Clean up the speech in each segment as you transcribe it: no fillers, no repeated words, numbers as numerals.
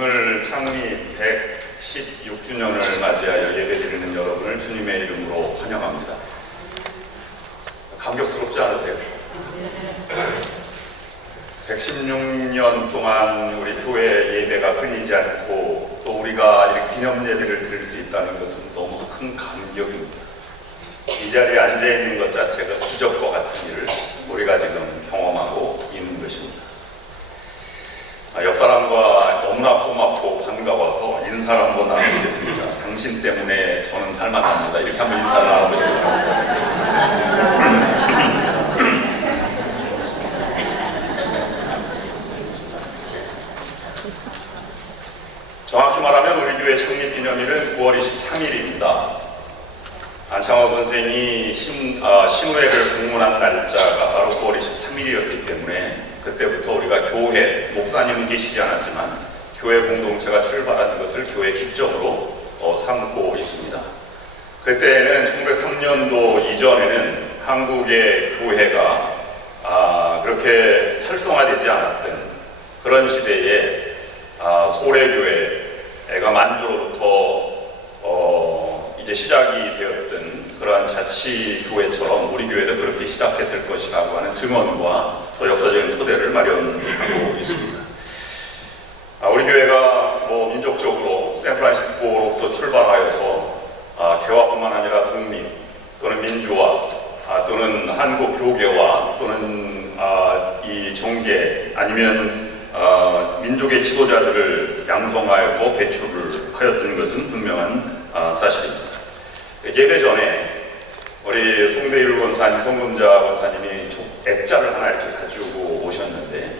오늘 창립 116주년을 맞이하여 예배드리는 여러분을 주님의 이름으로 환영합니다. 감격스럽지 않으세요? 116년 동안 우리 교회 예배가 끊이지 않고 또 우리가 이렇게 기념 예배를 드릴 수 있다는 것은 너무 큰 감격입니다. 이 자리에 앉아있는 것 자체가 기적과 같은 일을 우리가 지금 경험하고 있는 것입니다. 옆 사람과 너무나 고맙고 반가워서 인사를 한번 나누겠습니다. 당신 때문에 저는 살만합니다. 이렇게 한번 인사를 나눠보시겠습니다. 정확히 말하면 우리 교회 창립 기념일은 9월 23일입니다. 안창호 선생이 신우회를 공문한 날짜가 바로 9월 23일이었기 때문에 그때부터 우리가 교회, 목사님은 계시지 않았지만 교회 공동체가 출발한 것을 교회 기점으로 삼고 있습니다. 그때는 1903년도 이전에는 한국의 교회가 그렇게 활성화되지 않았던 그런 시대에 소래교회가 만주로부터 이제 시작이 되었던 그러한 자치교회처럼 우리 교회도 그렇게 시작했을 것이라고 하는 증언과 또 역사적인 토대를 마련하고 있습니다. 우리 교회가 민족적으로 샌프란시스코로부터 출발하여서 개화뿐만 아니라 독립 또는 민주화 또는 한국 교계화 또는 이 정계 아니면 민족의 지도자들을 양성하였고 배출을 하였던 것은 분명한 사실입니다. 예배 전에 우리 송대율 권사님, 송금자 권사님이 액자를 하나 이렇게 가지고 오셨는데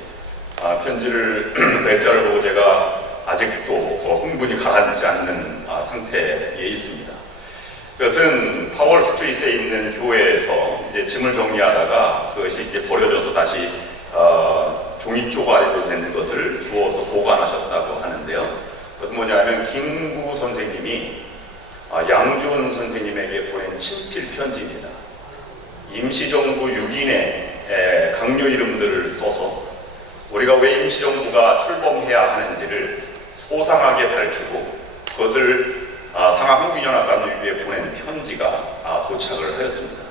편지를 그 액자를 보고 제가 아직도 흥분이 가라앉지 않는 상태에 있습니다. 그것은 파월 스트리트에 있는 교회에서 이제 짐을 정리하다가 그것이 이제 버려져서 다시 종이 쪼가리로 된 것을 주워서 보관하셨다고 하는데요. 그것은 뭐냐면 김구 선생님이 양준 선생님에게 보낸 친필 편지입니다. 임시정부 6인의 강요 이름들을 써서 우리가 왜 임시정부가 출범해야 하는지를 소상하게 밝히고 그것을 상하한국연합감리교회에 보낸 편지가 도착을 하였습니다.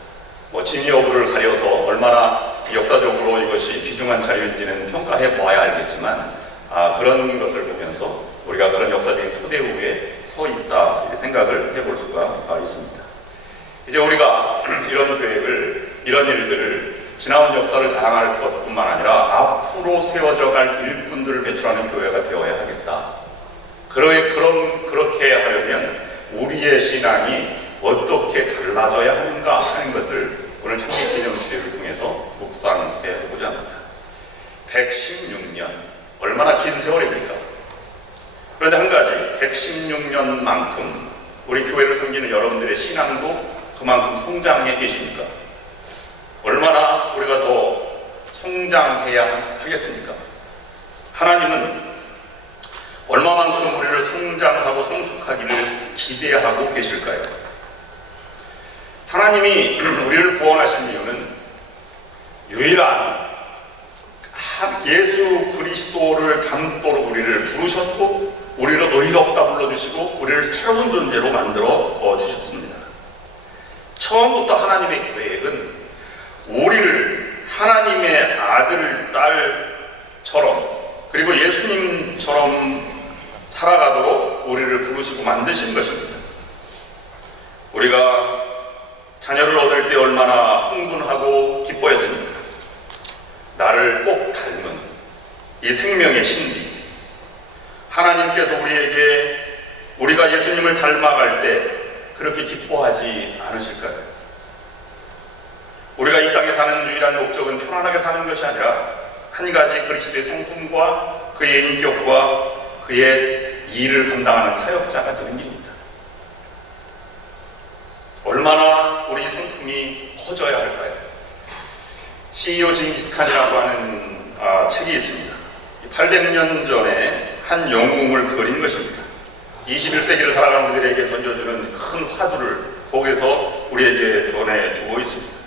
진위 여부를 가려서 얼마나 역사적으로 이것이 귀중한 자료인지는 평가해 보아야 알겠지만 그런 것을 보면서 우리가 그런 역사적인 토대 위에 서 있다 이렇게 생각을 해볼 수가 있습니다. 이제 우리가 이런 계획을, 이런 일들을 지나온 역사를 자랑할 것뿐만 아니라 앞으로 세워져 갈 일꾼들을 배출하는 교회가 되어야 하겠다. 그렇게 하려면 우리의 신앙이 어떻게 달라져야 하는가 하는 것을 오늘 창립기념주일을 통해서 묵상해 보고자 합니다. 116년, 얼마나 긴 세월입니까? 그런데 한 가지, 116년만큼 우리 교회를 섬기는 여러분들의 신앙도 그만큼 성장해 계십니까? 얼마나 우리가 더 성장해야 하겠습니까? 하나님은 얼마만큼 우리를 성장하고 성숙하기를 기대하고 계실까요? 하나님이 우리를 구원하신 이유는 유일한 예수 그리스도를 닮도록 우리를 부르셨고 우리를 의롭다 불러주시고 우리를 새로운 존재로 만들어 주셨습니다. 처음부터 하나님의 계획은 우리를 하나님의 아들, 딸처럼 그리고 예수님처럼 살아가도록 우리를 부르시고 만드신 것입니다. 우리가 자녀를 얻을 때 얼마나 흥분하고 기뻐했습니까? 나를 꼭 닮은 이 생명의 신비, 하나님께서 우리에게 우리가 예수님을 닮아갈 때 그렇게 기뻐하지 않으실까요? 우리가 이 땅에 사는 유일한 목적은 편안하게 사는 것이 아니라 한 가지 그리스도의 성품과 그의 인격과 그의 일을 감당하는 사역자가 되는 길입니다. 얼마나 우리 성품이 커져야 할까요? CEO 징기스칸이라고 하는 책이 있습니다. 800년 전에 한 영웅을 그린 것입니다. 21세기를 살아가는 우리들에게 던져주는 큰 화두를 거기서 우리에게 전해주고 있습니다.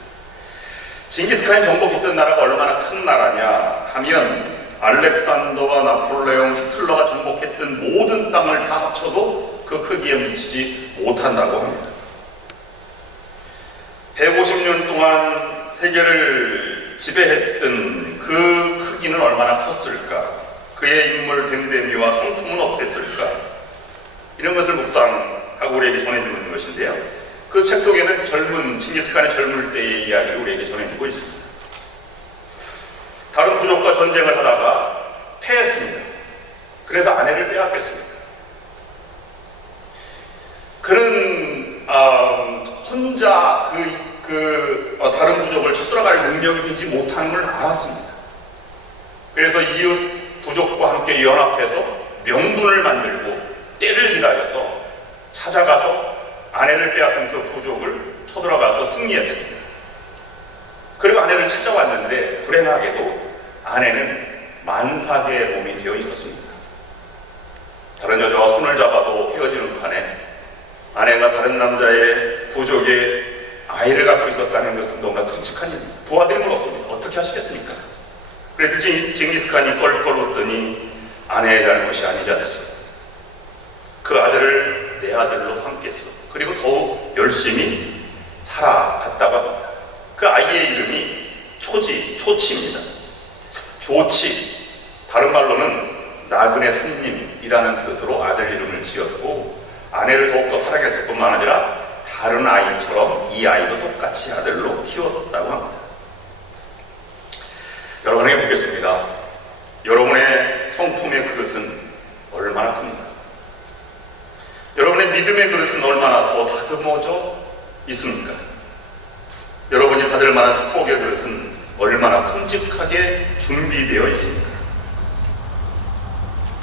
징기스칸이 정복했던 나라가 얼마나 큰 나라냐 하면 알렉산더와 나폴레옹, 히틀러가 정복했던 모든 땅을 다 합쳐도 그 크기에 미치지 못한다고 합니다. 150년 동안 세계를 지배했던 그 크기는 얼마나 컸을까? 그의 인물 댐댐이와 성품은 어땠을까? 이런 것을 묵상하고 우리에게 전해주는 것인데요. 그 책 속에는 칭기스칸의 젊을 때의 이야기를 우리에게 전해주고 있습니다. 다른 부족과 전쟁을 하다가 패했습니다. 그래서 아내를 빼앗겼습니다. 그는 혼자 다른 부족을 쳐들어갈 능력이 되지 못하는 걸 알았습니다. 그래서 이웃 부족과 함께 연합해서 명분을 만들고 때를 기다려서 찾아가서 아내를 빼앗은 그 부족을 쳐들어가서 승리했습니다. 그리고 아내를 찾아왔는데 불행하게도 아내는 만삭의 몸이 되어 있었습니다. 다른 여자와 손을 잡아도 헤어지는 판에 아내가 다른 남자의 부족의 아이를 갖고 있었다는 것은 너무나 끔찍한 일입니다. 부하들이 물었습니다. 어떻게 하시겠습니까? 그랬더니 징기스칸이 껄껄 웃더니 아내의 잘못이 아니지 않았어. 그 아들을 내 아들로 삼겠어. 그리고 더욱 열심히 살아갔다고 합니다. 그 아이의 이름이 초치입니다. 조치, 다른 말로는 나그네 손님이라는 뜻으로 아들 이름을 지었고, 아내를 더욱더 사랑했을 뿐만 아니라 다른 아이처럼 이 아이도 똑같이 아들로 키웠다고 합니다. 여러분에게 묻겠습니다. 여러분의 성품의 그릇은 얼마나 큽니까? 여러분의 믿음의 그릇은 얼마나 더 다듬어져 있습니까? 여러분이 받을 만한 축복의 그릇은 얼마나 큼직하게 준비되어 있습니까?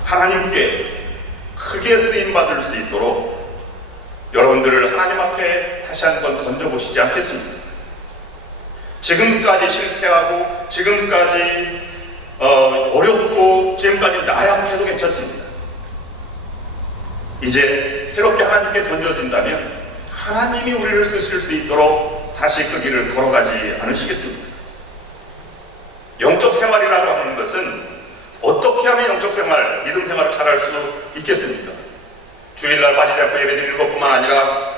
하나님께 크게 쓰임받을 수 있도록 여러분들을 하나님 앞에 다시 한번 던져보시지 않겠습니까? 지금까지 실패하고 지금까지 어렵고 지금까지 나약해도 괜찮습니다. 이제 새롭게 하나님께 던져진다면 하나님이 우리를 쓰실 수 있도록 다시 그 길을 걸어가지 않으시겠습니까? 영적 생활이라고 하는 것은 어떻게 하면 영적 생활, 믿음 생활을 잘할 수 있겠습니까? 주일날 빠지지 않고 예배드리는 것뿐만 아니라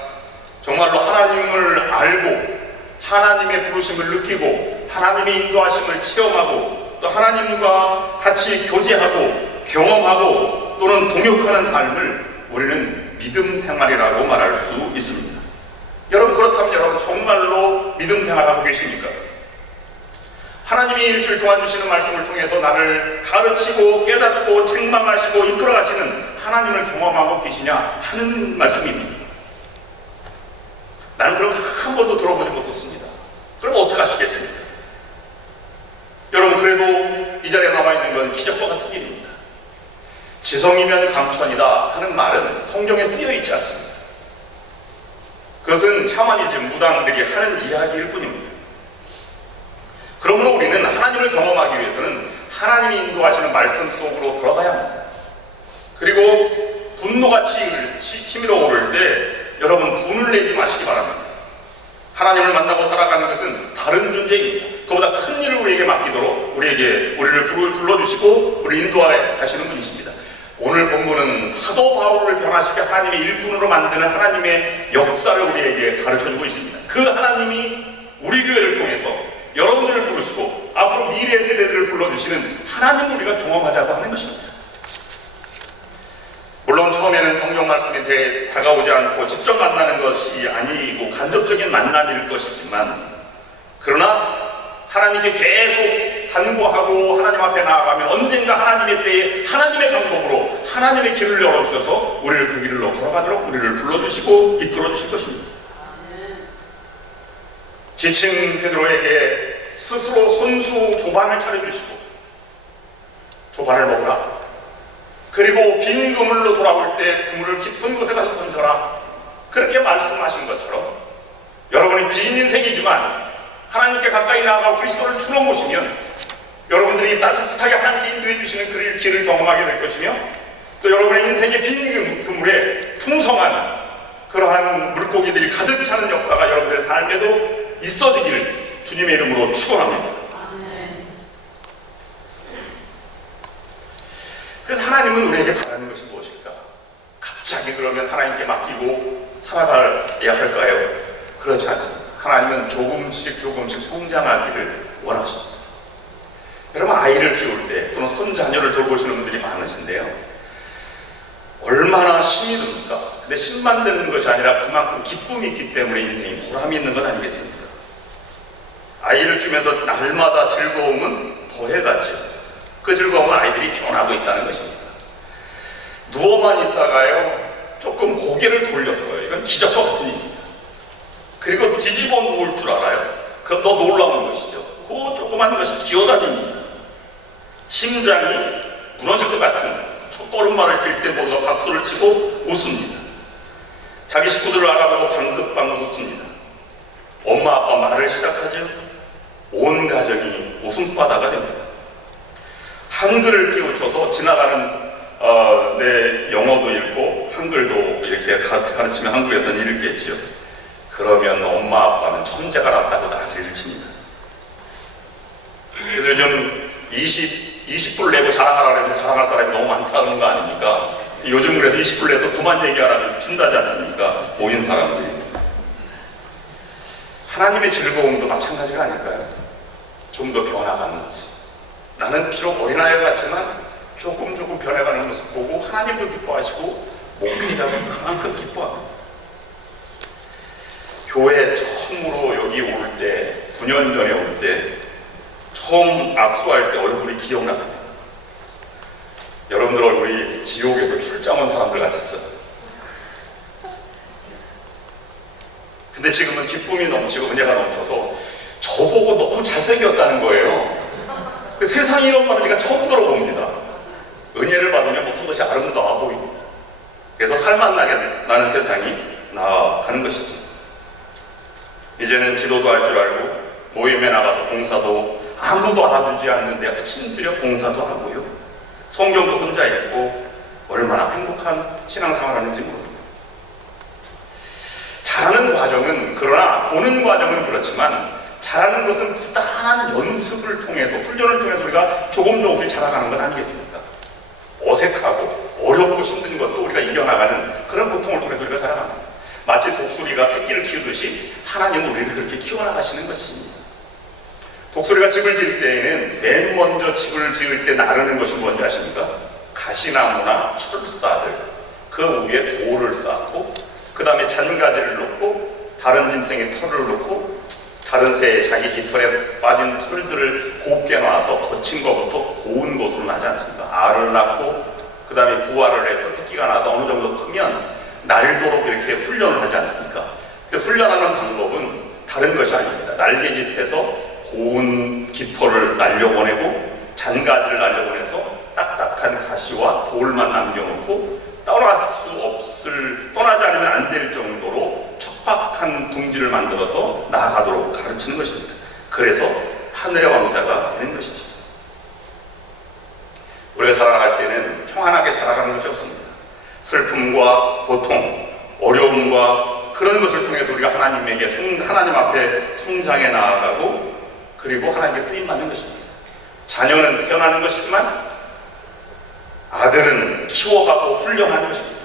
정말로 하나님을 알고 하나님의 부르심을 느끼고 하나님의 인도하심을 체험하고 또 하나님과 같이 교제하고 경험하고 또는 동역하는 삶을 우리는 믿음 생활이라고 말할 수 있습니다. 여러분, 그렇다면 여러분 정말로 믿음 생활하고 계십니까? 하나님이 일주일 동안 주시는 말씀을 통해서 나를 가르치고 깨닫고 책망하시고 이끌어가시는 하나님을 경험하고 계시냐 하는 말씀입니다. 나는 그런 거 한 번도 들어보지 못했습니다. 그럼 어떻게 하시겠습니까? 여러분, 그래도 이 자리에 나와 있는 건 기적과 같은 일입니다. 지성이면 강천이다 하는 말은 성경에 쓰여 있지 않습니다. 그것은 샤머니즘 무당들이 하는 이야기일 뿐입니다. 그러므로 우리는 하나님을 경험하기 위해서는 하나님이 인도하시는 말씀 속으로 들어가야 합니다. 그리고 분노가 치밀어 오를 때 여러분 분을 내지 마시기 바랍니다. 하나님을 만나고 살아가는 것은 다른 존재입니다. 그보다 큰 일을 우리에게 맡기도록 우리를 불러주시고 우리 인도하여 가시는 분이십니다. 오늘 본문은 사도 바울을 변화시켜 하나님의 일꾼으로 만드는 하나님의 역사를 우리에게 가르쳐주고 있습니다. 그 하나님이 우리 교회를 통해서 여러분들을 부르시고 앞으로 미래 세대들을 불러주시는 하나님을 우리가 경험하자고 하는 것입니다. 물론 처음에는 성경 말씀에 다가오지 않고 직접 만나는 것이 아니고 간접적인 만남일 것이지만, 그러나 하나님께 계속 간구하고 하나님 앞에 나아가면 언젠가 하나님의 때에 하나님의 방법으로 하나님의 길을 열어주셔서 우리를 그 길로 걸어가도록 우리를 불러주시고 이끌어주실 것입니다. 지친 베드로에게 스스로 손수 조반을 차려주시고 조반을 먹으라, 그리고 빈 그물로 돌아올 때 그물을 깊은 곳에 가서 던져라, 그렇게 말씀하신 것처럼 여러분이 빈 인생이지만 하나님께 가까이 나아가고 그리스도를 주로 모시면 여러분들이 따뜻하게 하나님께 인도해 주시는 그 길을 경험하게 될 것이며, 또 여러분의 인생의 빈 그물에 풍성한 그러한 물고기들이 가득 차는 역사가 여러분들의 삶에도 있어지기를 주님의 이름으로 축원합니다. 하나님은 우리에게 바라는 것이 무엇일까? 갑자기 그러면 하나님께 맡기고 살아가야 할까요? 그렇지 않습니다. 하나님은 조금씩 성장하기를 원하십니다. 여러분, 아이를 키울 때 또는 손자녀를 돌보시는 분들이 많으신데요, 얼마나 힘이 듭니까? 근데 힘만 드는 것이 아니라 그만큼 기쁨이 있기 때문에 인생이 보람이 있는 것 아니겠습니까? 아이를 주면서 날마다 즐거움은 더해가죠. 그 즐거움은 아이들이 변하고 있다는 것입니다. 누워만 있다가요, 조금 고개를 돌렸어요. 이건 기적과 같은 일입니다. 그리고 뒤집어 누울 줄 알아요. 그럼 더 놀라운 것이죠. 그 조그만 것이 기어다닙니다. 심장이 무너질 것 같은 첫 걸음마를 뛸 때 모두가 박수를 치고 웃습니다. 자기 식구들을 알아보고 방긋방긋 웃습니다. 엄마 아빠 말을 시작하죠. 온 가정이 웃음바다가 됩니다. 한글을 깨우쳐서 지나가는 내 영어도 읽고 한글도 이렇게 가르치면 한국에서는 읽겠죠. 그러면 엄마 아빠는 천재가 났다고 난리를 칩니다. 그래서 요즘 20불 내고 자랑하라 해도 자랑할 사람이 너무 많다는 거 아닙니까? 요즘 그래서 20불 내서 그만 얘기하라고 준다지 않습니까? 모인 사람들이. 하나님의 즐거움도 마찬가지가 아닐까요? 좀 더 변화가는 모습. 나는 비록 어린아이 같지만 조금 변해가는 모습 보고 하나님도 기뻐하시고 목회자도 그만큼 기뻐합니다. 교회 처음으로 여기 올 때, 9년 전에 올 때 처음 악수할 때 얼굴이 기억납니다. 여러분들 얼굴이 지옥에서 출장 온 사람들 같았어요. 근데 지금은 기쁨이 넘치고 은혜가 넘쳐서 저보고 너무 잘생겼다는 거예요. 세상에 이런 말을 제가 처음 들어봅니다. 은혜를 받으면 모든 것이 아름다워 보입니다. 그래서 살맛 나는 세상이 나아가는 것이죠. 이제는 기도도 할 줄 알고 모임에 나가서 봉사도 아무도 알아주지 않는데 힘들여 봉사도 하고요. 성경도 혼자 읽고 얼마나 행복한 신앙생활을 하는지 모릅니다. 잘하는 과정은, 그러나 보는 과정은 그렇지만 잘하는 것은 부단한 연습을 통해서, 훈련을 통해서 우리가 조금씩 자라가는 건 아니겠습니까? 어색하고 어렵고 힘든 것도 우리가 이겨나가는 그런 고통을 통해서 우리가 자라갑니다. 마치 독수리가 새끼를 키우듯이 하나님은 우리를 그렇게 키워나가시는 것입니다. 독수리가 집을 지을 때에는 맨 먼저 집을 지을 때 나르는 것이 뭔지 아십니까? 가시나무나 철사들, 그 위에 돌을 쌓고 그 다음에 잔가지를 놓고 다른 짐승의 털을 놓고 다른 새의 자기 깃털에 빠진 털들을 곱게 놔서 거친 것부터 고운 것으로 나지 않습니까? 알을 낳고 그 다음에 부화를 해서 새끼가 나서 어느 정도 크면 날도록 이렇게 훈련을 하지 않습니까? 훈련하는 방법은 다른 것이 아닙니다. 날개짓해서 고운 깃털을 날려보내고 잔가지를 날려보내서 딱딱한 가시와 돌만 남겨놓고 떠나지 않으면 안 될 정도로 척박한 둥지를 만들어서 나아가도록 가르치는 것입니다. 그래서 하늘의 왕자가 되는 것이죠. 우리가 자라나갈 때는 평안하게 자라가는 것이 없습니다. 슬픔과 고통, 어려움과 그런 것을 통해서 우리가 하나님 앞에 성장해 나아가고 그리고 하나님께 쓰임받는 것입니다. 자녀는 태어나는 것이지만 아들은 키워가고 훈련하는 것입니다.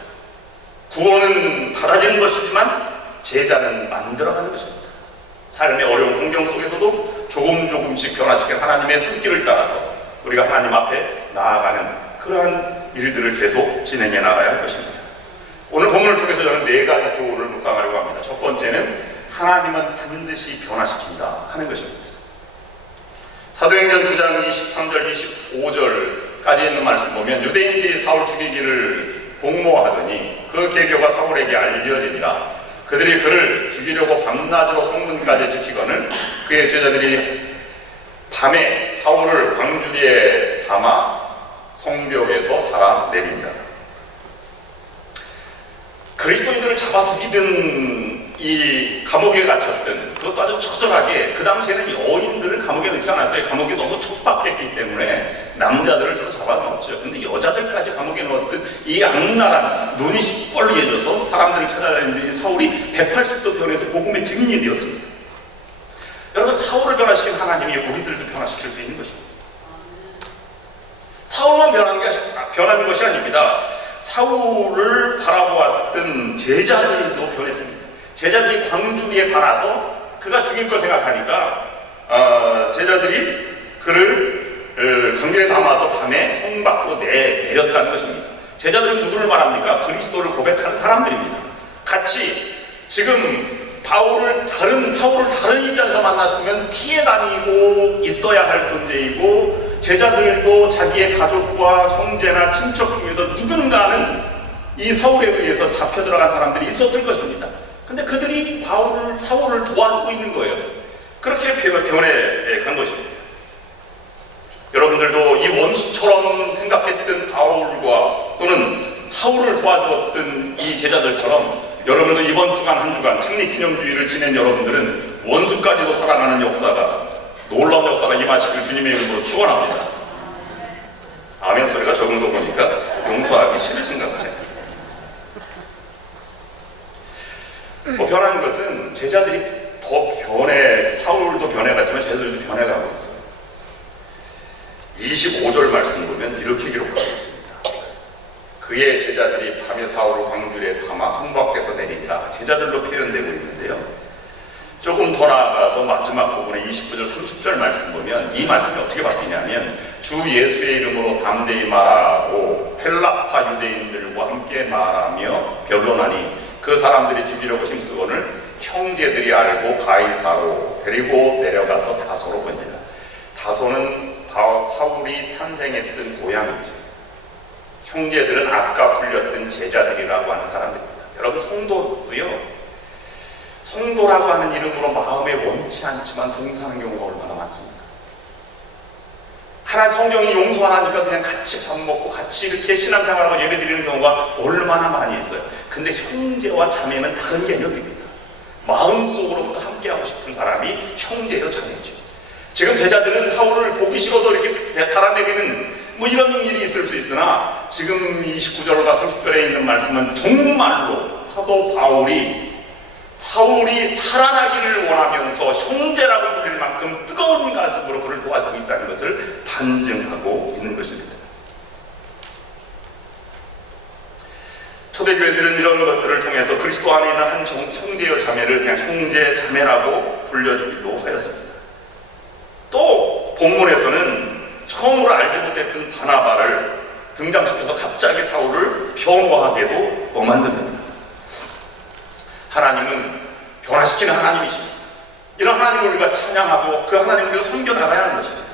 구원은 받아지는 것이지만 제자는 만들어가는 것입니다. 삶의 어려운 환경 속에서도 조금씩 변화시킨 하나님의 손길을 따라서 우리가 하나님 앞에 나아가는 그러한 일들을 계속 진행해 나가야 할 것입니다. 오늘 본문을 통해서 저는 4가지 교훈을 묵상하려고 합니다. 첫 번째는 하나님은 반드시 변화시킨다 하는 것입니다. 사도행전 9장 23절 25절까지 있는 말씀 보면 유대인들이 사울 죽이기를 공모하더니 그 계교가 사울에게 알려지니라. 그들이 그를 죽이려고 밤낮으로 성문까지 지키거늘 그의 제자들이 밤에 사울을 광주리에 담아 성벽에서 달아내립니다. 그리스도인들을 잡아 죽이든 이 감옥에 갇혔든 그것도 아주 처절하게, 그 당시에는 여인들을 감옥에 넣지 않았어요. 감옥이 너무 촉박했기 때문에 남자들을 주로 잡아넣었죠. 근데 여자들까지 감옥에 넣었던 이 악랄한, 눈이 시뻘개져서 사람들을 찾아다니는 사울이 180도 변해서 복음의 증인이 되었습니다. 여러분, 사울을 변화시킨 하나님이 우리들도 변화시킬 수 있는 것입니다. 사울만 변한 것이 아닙니다. 사울을 바라보았던 제자들도 변했습니다. 제자들이 광주리에 달아서 그가 죽일 걸 생각하니까 제자들이 그를 강길에 담아서 밤에 성 밖으로 내렸다는 것입니다. 제자들은 누구를 말합니까? 그리스도를 고백하는 사람들입니다. 같이 지금 사울을 다른 입장에서 만났으면 피해 다니고 있어야 할 존재이고, 제자들도 자기의 가족과 형제나 친척 중에서 누군가는 이 사울에 의해서 잡혀 들어간 사람들이 있었을 것입니다. 근데 그들이 사울을 도와주고 있는 거예요. 그렇게 변해 간 것입니다. 여러분들도 이 원수처럼 생각했던 바울과 또는 사울을 도와주었던 이 제자들처럼, 여러분도 이번 주간 한 주간 창립기념주의를 지낸 여러분들은 원수까지도 살아가는 역사가, 놀라운 역사가 임하시길 주님의 이름으로 축원합니다. 아멘 소리가 적은 거 보니까 용서하기 싫으신가 보네. 변한 것은 제자들이 사울도 변해갔지만 제자들도 변해가고 있어요. 25절 말씀 보면 이렇게 기록하고 있습니다. 그의 제자들이 밤에 사울을 광주리에 담아 성 밖에서 내린다. 제자들로 표현되고 있는데요. 조금 더 나아가서 마지막 부분에 29절 30절 말씀 보면 이 말씀이 어떻게 바뀌냐면, 주 예수의 이름으로 담대히 말하고 헬라파 유대인들과 함께 말하며 변론하니 그 사람들이 죽이려고 힘쓰고는 형제들이 알고 가이사로 데리고 내려가서 다소로 보니라. 다소는 사울이 탄생했던 고향이죠. 형제들은 아까 불렸던 제자들이라고 하는 사람들입니다. 여러분, 성도도요, 성도라고 하는 이름으로 마음에 원치 않지만 동사하는 경우가 얼마나 많습니까? 하나 성경이 용서하니까 그냥 같이 밥 먹고 같이 이렇게 신앙생활하고 예배드리는 경우가 얼마나 많이 있어요. 근데 형제와 자매는 다른 개념입니다. 마음속으로부터 함께하고 싶은 사람이 형제요 자매죠. 지금 제자들은 사울을 보기 싫어도 이렇게 달아내리는 이런 일이 있을 수 있으나, 지금 29절과 30절에 있는 말씀은 정말로 사도 바울이 사울이 살아나기를 원하면서 형제라고 불릴 만큼 뜨거운 가슴으로 그를 도와주고 있다는 것을 반증하고 있는 것입니다. 초대교회들은 이런 것들을 통해서 그리스도 안에 있는 한 형제여 자매를 그냥 형제 자매라고 불려주기도 하였습니다. 또 본문에서는 처음으로 알지 못했던 바나바를 등장시켜서 갑자기 사울을 변화하게도 만듭니다. 하나님은 변화시키는 하나님이십니다. 이런 하나님을 우리가 찬양하고 그 하나님을 우리가 섬겨나가야 하는 것입니다.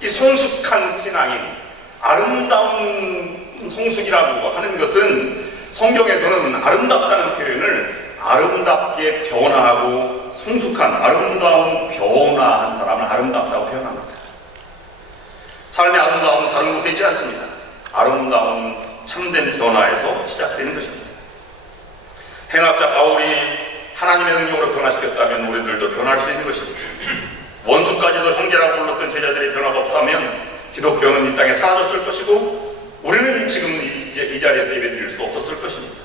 이 성숙한 신앙인, 아름다운 성숙이라고 하는 것은 성경에서는 아름답다는 표현을 아름답게 변화하고 성숙한, 아름다운 변화한 사람을 아름답다고 표현합니다. 삶의 아름다움은 다른 곳에 있지 않습니다. 아름다운 참된 변화에서 시작되는 것입니다. 행악자 바울이 하나님의 능력으로 변화시켰다면 우리들도 변할 수 있는 것입니다. 원수까지도 형제라고 불렀던 제자들의 변화가 없다면 기독교는 이 땅에 사라졌을 것이고, 우리는 지금 이 자리에서 예배드릴 수 없었을 것입니다.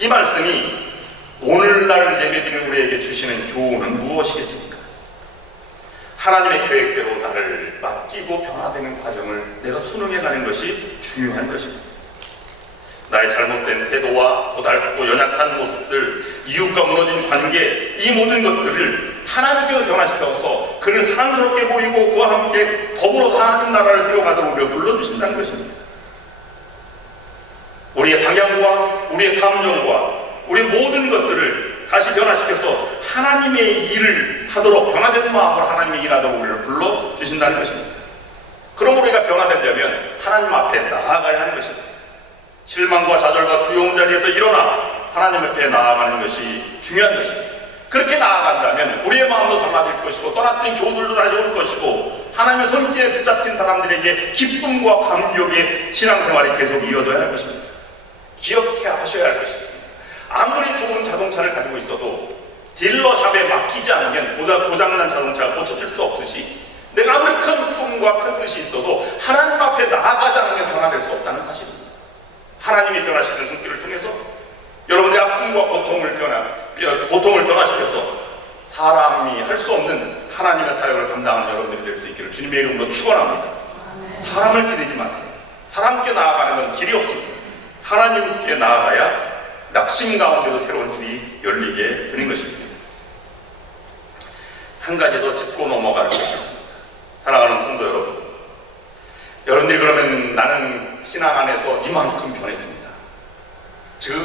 이 말씀이 오늘날 예배드리는 우리에게 주시는 교훈은 무엇이겠습니까? 하나님의 계획대로 나를 맡기고 변화되는 과정을 내가 순응해가는 것이 중요한 것입니다. 나의 잘못된 태도와 고달프고 연약한 모습들, 이웃과 무너진 관계, 이 모든 것들을 하나님께서 변화시켜서 그를 사랑스럽게 보이고 그와 함께 더불어서 하나님 나라를 세워가도록 우리가 불러주신다는 것입니다. 우리의 방향과 우리의 감정과 우리의 모든 것들을 다시 변화시켜서 하나님의 일을 하도록, 변화된 마음으로 하나님의 일하도록 우리를 불러주신다는 것입니다. 그럼 우리가 변화되려면 하나님 앞에 나아가야 하는 것입니다. 실망과 좌절과 두려움 자리에서 일어나 하나님 앞에 나아가는 것이 중요한 것입니다. 그렇게 나아간다면 우리의 마음도 달라질 것이고, 떠났던 교우들도 다시 올 것이고, 하나님의 손길에 붙잡힌 사람들에게 기쁨과 감격의 신앙생활이 계속 이어져야 할 것입니다. 기억해 하셔야 할 것이 있습니다. 아무리 좋은 자동차를 가지고 있어도 딜러샵에 맡기지 않으면 고장난 자동차가 고쳐질 수 없듯이, 내가 아무리 큰 꿈과 큰 뜻이 있어도 하나님 앞에 나아가지 않으면 변화될 수 없다는 사실입니다. 하나님이 변화시키는 손길을 통해서 여러분의 아픔과 고통을 변화시켜서 사람이 할 수 없는 하나님의 사역을 감당하는 여러분들이 될 수 있기를 주님의 이름으로 축원합니다. 사람을 기대지 마세요. 사람께 나아가는 건 길이 없습니다. 하나님께 나아가야 낙심 가운데도 새로운 길이 열리게 되는 것입니다. 한 가지 더 짚고 넘어갈 것이 있습니다. 사랑하는 성도 여러분, 여러분들이 그러면 나는 신앙 안에서 이만큼 변했습니다.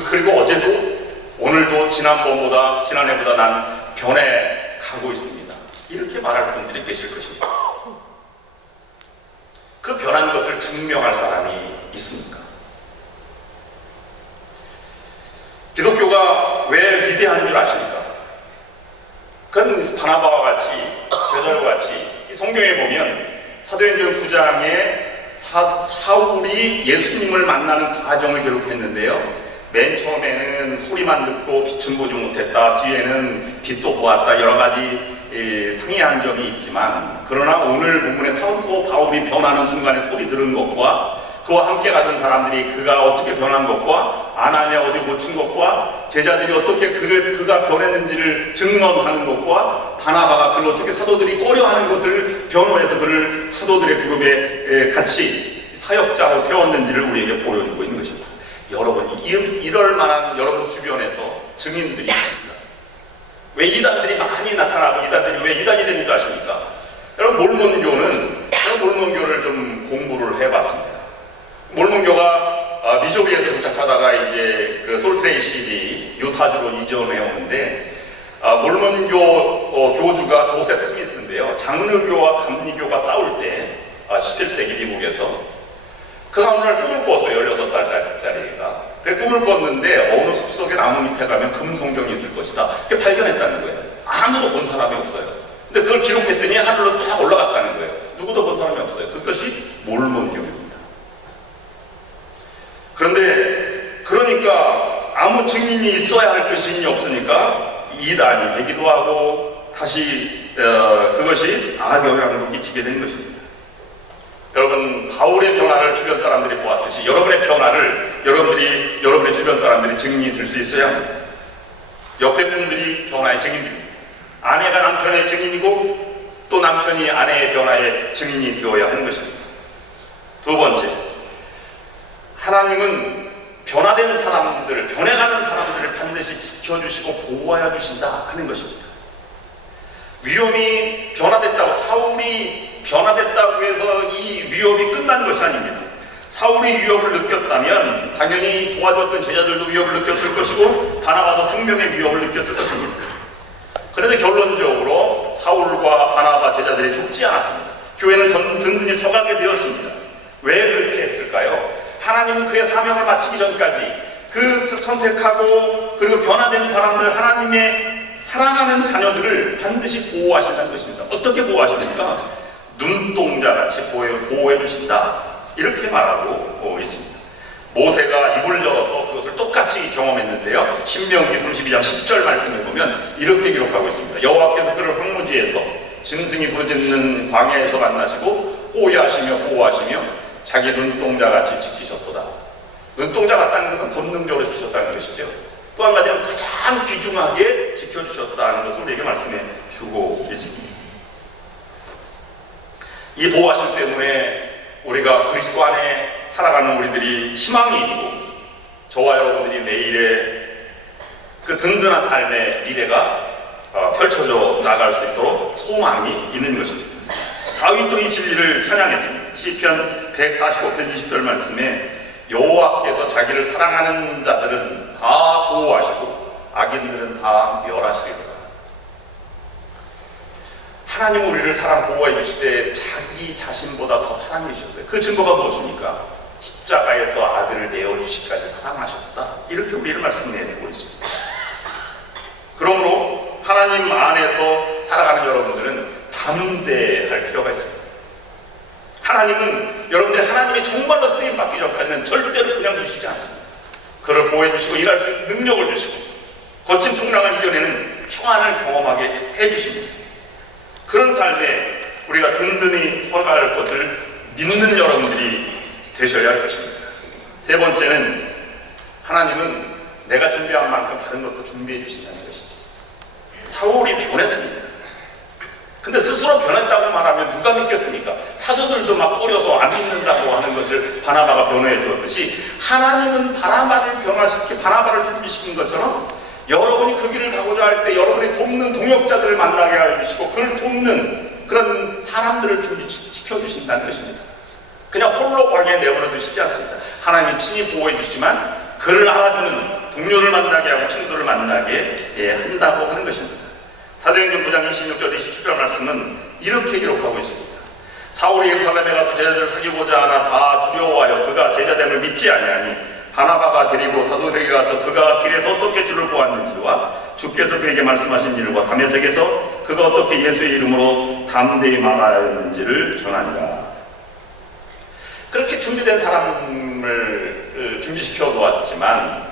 그리고 어제도 오늘도 지난해보다 난 변해 가고 있습니다. 이렇게 말할 분들이 계실 것입니다. 그 변한 것을 증명할 사람이 있습니까? 기독교가 왜 위대한 줄 아십니까? 그건 바나바와 같이, 베드로와 같이 이 성경에 보면 사도행전 9장에 사울이 예수님을 만나는 과정을 기록했는데요. 맨 처음에는 소리만 듣고 빛은 보지 못했다. 뒤에는 빛도 보았다. 여러 가지 상이한 점이 있지만, 그러나 오늘 본문의 사도 바울이 변하는 순간에 소리 들은 것과 그와 함께 가던 사람들이 그가 어떻게 변한 것과 아나니아 어디 고친 것과 제자들이 어떻게 그가 변했는지를 증언하는 것과 바나바가 그를 어떻게 사도들이 꺼려하는 것을 변호해서 그를 사도들의 그룹에 같이 사역자로 세웠는지를 우리에게 보여주고 있는 것입니다. 여러분, 이럴 만한 여러분 주변에서 증인들이 있습니다. 왜 이단들이 많이 나타나고 이단들이 왜 이단이 됩니다 아십니까? 여러분, 몰몬교를 좀 공부를 해봤습니다. 몰몬교가 미조리에서 도착하다가 이제 그 솔트레이시리 유타주로 이전해 오는데, 몰몬교 교주가 조셉 스미스인데요. 장르교와 감리교가 싸울 때 11세기 미국에서 그가 어느 날 꿈을 꿨어요. 16살짜리가. 그래 꿈을 꿨는데 어느 숲속에 나무 밑에 가면 금성경이 있을 것이다. 그렇게 발견했다는 거예요. 아무도 본 사람이 없어요. 근데 그걸 기록했더니 하늘로 딱 올라갔다는 거예요. 누구도 본 사람이 없어요. 그것이 몰몬교입니다. 그러니까 아무 증인이 있어야 할 그 증인이 없으니까 이단이 되기도 하고 다시 그것이 악영향도 끼치게 되는 것입니다. 여러분, 바울의 변화를 주변 사람들이 보았듯이 여러분의 변화를 여러분의 주변 사람들이 증인이 될 수 있어야 합니다. 옆에 분들이 변화의 증인입니다. 아내가 남편의 증인이고 또 남편이 아내의 변화의 증인이 되어야 하는 것입니다. 두 번째, 하나님은 변화된 사람들, 변해가는 사람들을 반드시 지켜주시고 보호하여 주신다 하는 것입니다. 위험이 변화됐다고, 사울이 변화됐다고 해서 이 위협이 끝난 것이 아닙니다. 사울이 위협을 느꼈다면 당연히 도와줬던 제자들도 위협을 느꼈을 것이고 바나바도 생명의 위협을 느꼈을 것입니다. 그런데 결론적으로 사울과 바나바 제자들이 죽지 않았습니다. 교회는 든든히 서가게 되었습니다. 왜 그렇게 했을까요? 하나님은 그의 사명을 마치기 전까지 그 선택하고 그리고 변화된 사람들, 하나님의 사랑하는 자녀들을 반드시 보호하신다는 것입니다. 어떻게 보호하십니까? 눈동자같이 보호해 주신다, 이렇게 말하고 있습니다. 모세가 입을 열어서 그것을 똑같이 경험했는데요. 신명기 32장 10절 말씀을 보면 이렇게 기록하고 있습니다. 여호와께서 그를 황무지에서 짐승이 부르짖는 광야에서 만나시고 호위하시며 보호하시며 자기 눈동자같이 지키셨도다. 눈동자 같다는 것은 본능적으로 지키셨다는 것이죠. 또 한 가지는 가장 귀중하게 지켜주셨다는 것을 우리에게 말씀해 주고 있습니다. 이 보호하심 때문에 우리가 그리스도 안에 살아가는 우리들이 희망이 있고 저와 여러분들이 내일의 그 든든한 삶의 미래가 펼쳐져 나갈 수 있도록 소망이 있는 것입니다. 다윗도 이 진리를 찬양했습니다. 시편 145편 20절 말씀에 여호와께서 자기를 사랑하는 자들은 다 보호하시고 악인들은 다 멸하시리로다. 하나님은 우리를 보호해 주실 때 자기 자신보다 더 사랑해 주셨어요. 그 증거가 무엇입니까? 십자가에서 아들을 내어주시기까지 사랑하셨다. 이렇게 우리를 말씀해 주고 있습니다. 그러므로 하나님 안에서 살아가는 여러분들은 담대할 필요가 있습니다. 하나님은 여러분들이 하나님이 정말로 쓰임받기 전까지는 절대로 그냥 두시지 않습니다. 그를 보호해 주시고 일할 수 있는 능력을 주시고 거친 풍랑을 이겨내는 평안을 경험하게 해주십니다. 그런 삶에 우리가 든든히 서갈 것을 믿는 여러분들이 되셔야 할 것입니다. 세 번째는 하나님은 내가 준비한 만큼 다른 것도 준비해 주신다는 것이죠. 사울이 변했습니다. 근데 스스로 변했다고 말하면 누가 믿겠습니까? 사도들 사도들도 막 꺼려서 안 믿는다고 하는 것을 바나바가 변호해 주었듯이, 하나님은 바나바를 준비시킨 것처럼 여러분이 그 길을 가고자 할 때 여러분이 돕는 동역자들을 만나게 해주시고 그를 돕는 그런 사람들을 준비시켜 주신다는 것입니다. 그냥 홀로 광야에 내버려 두시지 않습니다. 하나님이 친히 보호해 주시지만 그를 알아주는 동료를 만나게 하고 친구들을 만나게 한다고 하는 것입니다. 사도행전 9장 26절 27절 말씀은 이렇게 기록하고 있습니다. 사울이 예루살렘에 가서 제자들을 사귀고자 하나 다 두려워하여 그가 제자됨을 믿지 아니하니 바나바가 데리고 사도들에게 가서 그가 길에서 어떻게 주를 보았는지와 주께서 그에게 말씀하신 일과 다메섹에서 그가 어떻게 예수의 이름으로 담대히 말하였는지를 전하니라. 그렇게 준비된 사람을 준비시켜 놓았지만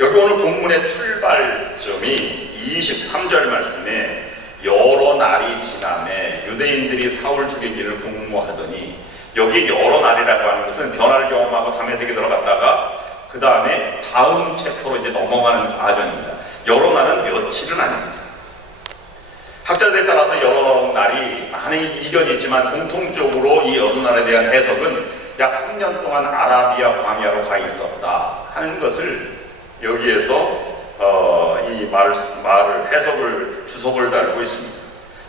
여기 오늘 본문의 출발점이 23절 말씀에 여러 날이 지남에 유대인들이 사울 죽이기를 공모하더니, 여기 여러 날이라고 하는 것은 변화를 경험하고 다메섹에 들어갔다가 그 다음에 다음 챕터로 이제 넘어가는 과정입니다. 여러 날은 며칠은 아닙니다. 학자들에 따라서 여러 날이 많은 이견이 있지만 공통적으로 이 여러 날에 대한 해석은 약 3년 동안 아라비아 광야로 가 있었다 하는 것을 여기에서 이 말을 해석을 주석을 달고 있습니다.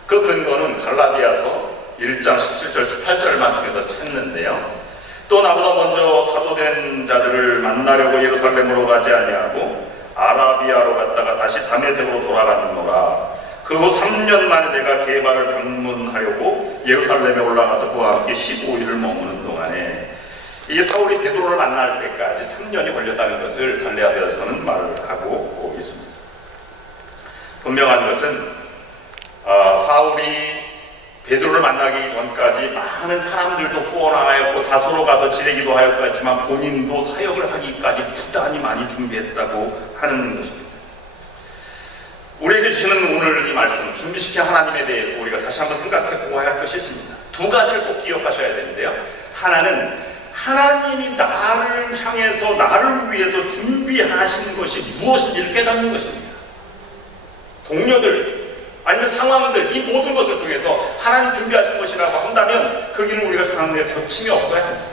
그 근거는 갈라디아서 1장 17절 18절 말씀에서 찾는데요. 또 나보다 먼저 사도된 자들을 만나려고 예루살렘으로 가지 아니하고 아라비아로 갔다가 다시 다메섹으로 돌아가는거라. 그 후 3년 만에 내가 게바를 방문하려고 예루살렘에 올라가서 그와 함께 15일을 머무는 동안에, 이 사울이 베드로를 만날 때까지 3년이 걸렸다는 것을 갈라디아서는 말을 하고 있습니다. 분명한 것은 사울이 베드로를 만나기 전까지 많은 사람들도 후원하였고 다소로 가서 지내기도 하였고 했지만 본인도 사역을 하기까지 부단히 많이 준비했다고 하는 것입니다. 우리에게 주시는 오늘 이 말씀, 준비시킨 하나님에 대해서 우리가 다시 한번 생각해 보아야 할 것이 있습니다. 두 가지를 꼭 기억하셔야 되는데요. 하나는 하나님이 나를 향해서 나를 위해서 준비하신 것이 무엇인지를 깨닫는 것입니다. 동료들 아니면 상황들, 이 모든 것을 통해서 하나님 준비하신 것이라고 한다면 그 길을 우리가 가는 데 거침이 없어야 합니다.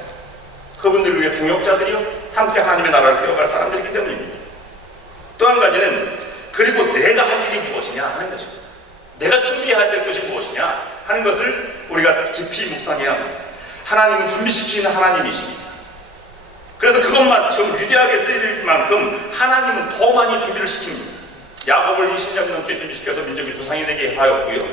그분들을 위해 동역자들이요 함께 하나님의 나라를 세워갈 사람들이기 때문입니다. 또 한 가지는 그리고 내가 할 일이 무엇이냐 하는 것입니다. 내가 준비해야 될 것이 무엇이냐 하는 것을 우리가 깊이 묵상해야 합니다. 하나님은 준비시키는 하나님이십니다. 그래서 그것만큼 위대하게 쓰일 만큼 하나님은 더 많이 준비를 시킵니다. 야곱을 20년 넘게 준비시켜서 민족이 두상이 되게 하였고요.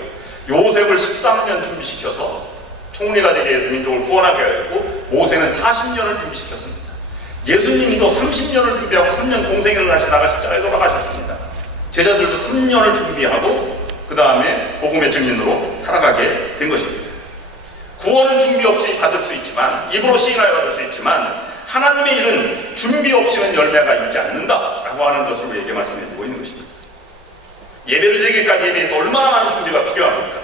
요셉을 13년 준비시켜서 총리가 되게 해서 민족을 구원하게 하였고, 모세는 40년을 준비시켰습니다. 예수님도 30년을 준비하고 3년 공생애를 하시다가 십자가에 돌아가셨습니다. 제자들도 3년을 준비하고 그 다음에 복음의 증인으로 살아가게 된 것입니다. 구원은 준비 없이 받을 수 있지만, 입으로 시인하여 받을 수 있지만, 하나님의 일은 준비 없이는 열매가 있지 않는다라고 하는 것을 우리에게 말씀해 주고 있는 것입니다. 예배를 드리기까지에 대해서 얼마나 많은 준비가 필요합니까?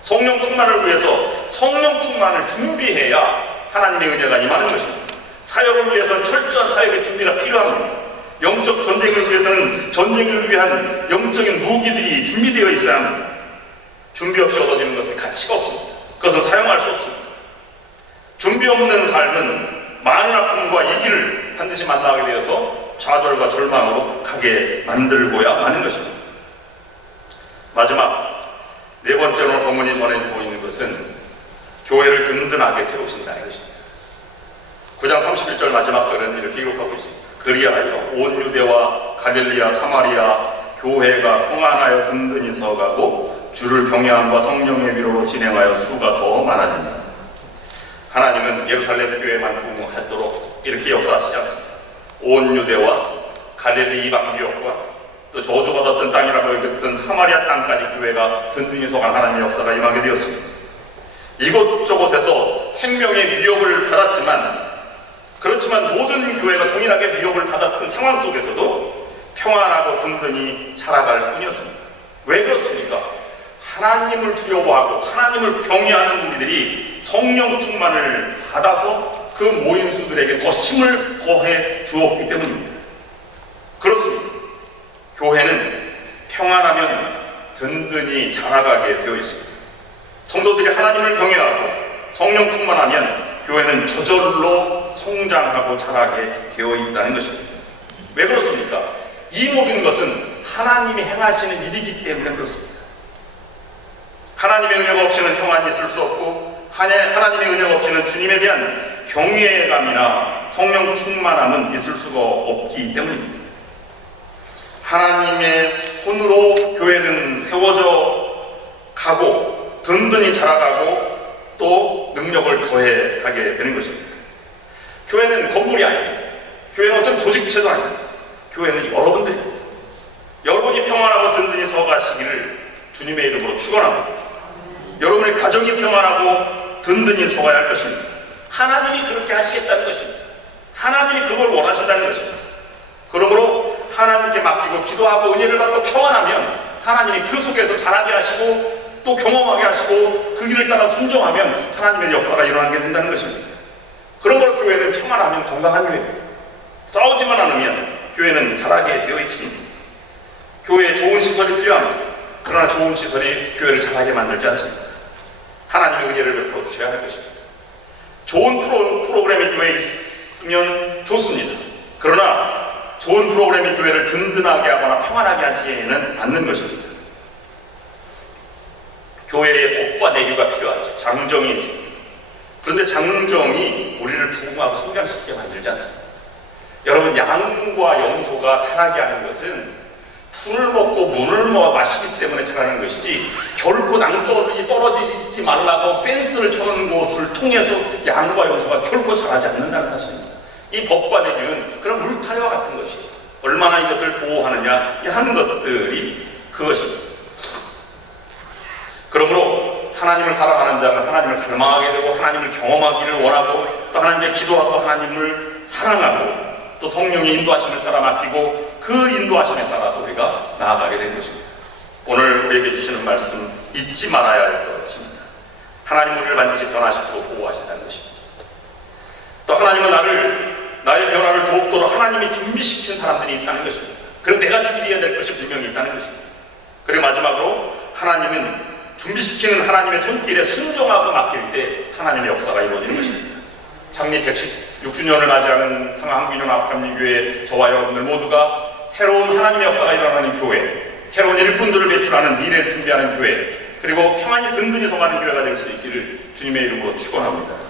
성령 충만을 위해서 성령 충만을 준비해야 하나님의 은혜가 임하는 것입니다. 사역을 위해서는 철저한 사역의 준비가 필요합니다. 영적 전쟁을 위해서는 전쟁을 위한 영적인 무기들이 준비되어 있어야 합니다. 준비 없이 얻어지는 것은 가치가 없습니다. 그것은 사용할 수 없습니다. 준비 없는 삶은 많은 아픔과 이기를 반드시 만나게 되어서 좌절과 절망으로 가게 만들고야 마는 것입니다. 마지막 네 번째로 본문이 전해주고 있는 것은 교회를 든든하게 세우신다는 것입니다. 9장 31절 마지막 절에는 이렇게 기록하고 있습니다. 그리하여 온 유대와 갈릴리아 사마리아 교회가 평안하여 든든히 서가고 주를 경외함과 성령의 위로로 진행하여 수가 더 많아진다. 하나님은 예루살렘 교회만 부흥하도록 이렇게 역사하시지 않습니다. 온 유대와 갈릴리 이방 지역과 또 저주받았던 땅이라고 여겼던 사마리아 땅까지 교회가 든든히 서간 하나님의 역사가 임하게 되었습니다. 이곳저곳에서 생명의 위협을 받았지만, 그렇지만 모든 교회가 동일하게 위협을 받았던 상황 속에서도 평안하고 든든히 살아갈 뿐이었습니다. 왜 그렇습니까? 하나님을 두려워하고 하나님을 경외하는 우리들이 성령 충만을 받아서 그 모인수들에게 더 힘을 더해 주었기 때문입니다. 그렇습니다. 교회는 평안하면 든든히 자라가게 되어 있습니다. 성도들이 하나님을 경외하고 성령 충만하면 교회는 저절로 성장하고 자라게 되어 있다는 것입니다. 왜 그렇습니까? 이 모든 것은 하나님이 행하시는 일이기 때문에 그렇습니다. 하나님의 은혜가 없이는 평안이 있을 수 없고, 하나님의 은혜가 없이는 주님에 대한 경외감이나 성령 충만함은 있을 수가 없기 때문입니다. 하나님의 손으로 교회는 세워져 가고 든든히 자라가고 또 능력을 더해 가게 되는 것입니다. 교회는 건물이 아닙니다. 교회는 어떤 조직체도 아닙니다. 교회는 여러분들입니다. 여러분이 평안하고 든든히 서가시기를 주님의 이름으로 축원합니다. 여러분의 가정이 평안하고 든든히 서가야 할 것입니다. 하나님이 그렇게 하시겠다는 것입니다. 하나님이 그걸 원하신다는 것입니다. 그러므로 하나님께 맡기고 기도하고 은혜를 받고 평안하면 하나님이 그 속에서 자라게 하시고 또 경험하게 하시고 그 길을 따라 순종하면 하나님의 역사가 일어나게 된다는 것입니다. 그러므로 교회는 평안하면 건강한 교회입니다. 싸우지만 않으면 교회는 자라게 되어 있습니다. 교회에 좋은 시설이 필요합니다. 그러나 좋은 시설이 교회를 자라게 만들지 않습니다. 하나님의 은혜를 베풀어 주셔야 할 것입니다. 좋은 프로그램이 교회에 있으면 좋습니다. 그러나 좋은 프로그램이 교회를 든든하게 하거나 평안하게 하지는 않는 것입니다. 교회에 복과 내규가 필요하죠. 장정이 있습니다. 그런데 장정이 우리를 부흥하고 성장시키게 만들지 않습니다. 여러분, 양과 염소가 자라게 하는 것은 풀을 먹고 물을 마시기 때문에 자라는 것이지 결코 낭떠러지 떨어지지 말라고 펜스를 쳐놓은 곳을 통해서 양과 염소가 결코 자라지 않는다는 사실입니다. 이 법과 내규는 그런 물타기와 같은 것이에요. 얼마나 이것을 보호하느냐 하는 것들이 그것입니다. 그러므로 하나님을 사랑하는 자는 하나님을 갈망하게 되고 하나님을 경험하기를 원하고 또 하나님께 기도하고 하나님을 사랑하고 또 성령의 인도하심을 따라 맡기고 그 인도하심에 따라서 우리가 나아가게 된 것입니다. 오늘 우리에게 주시는 말씀 잊지 말아야 할 것입니다. 하나님 우리를 반드시 변화시키고 보호하신다는 것입니다. 또 하나님은 나의 변화를 돕도록 하나님이 준비시킨 사람들이 있다는 것입니다. 그리고 내가 준비해야 될 것이 분명히 있다는 것입니다. 그리고 마지막으로 하나님은 준비시키는 하나님의 손길에 순종하고 맡길 때 하나님의 역사가 이루어지는 것입니다. 창립 116주년을 맞이하는 상하한국인연합감리교회 저와 여러분들 모두가 새로운 하나님의 역사가 일어나는 교회, 새로운 일꾼들을 배출하는 미래를 준비하는 교회, 그리고 평안히 든든히 서가는 교회가 될 수 있기를 주님의 이름으로 축원합니다.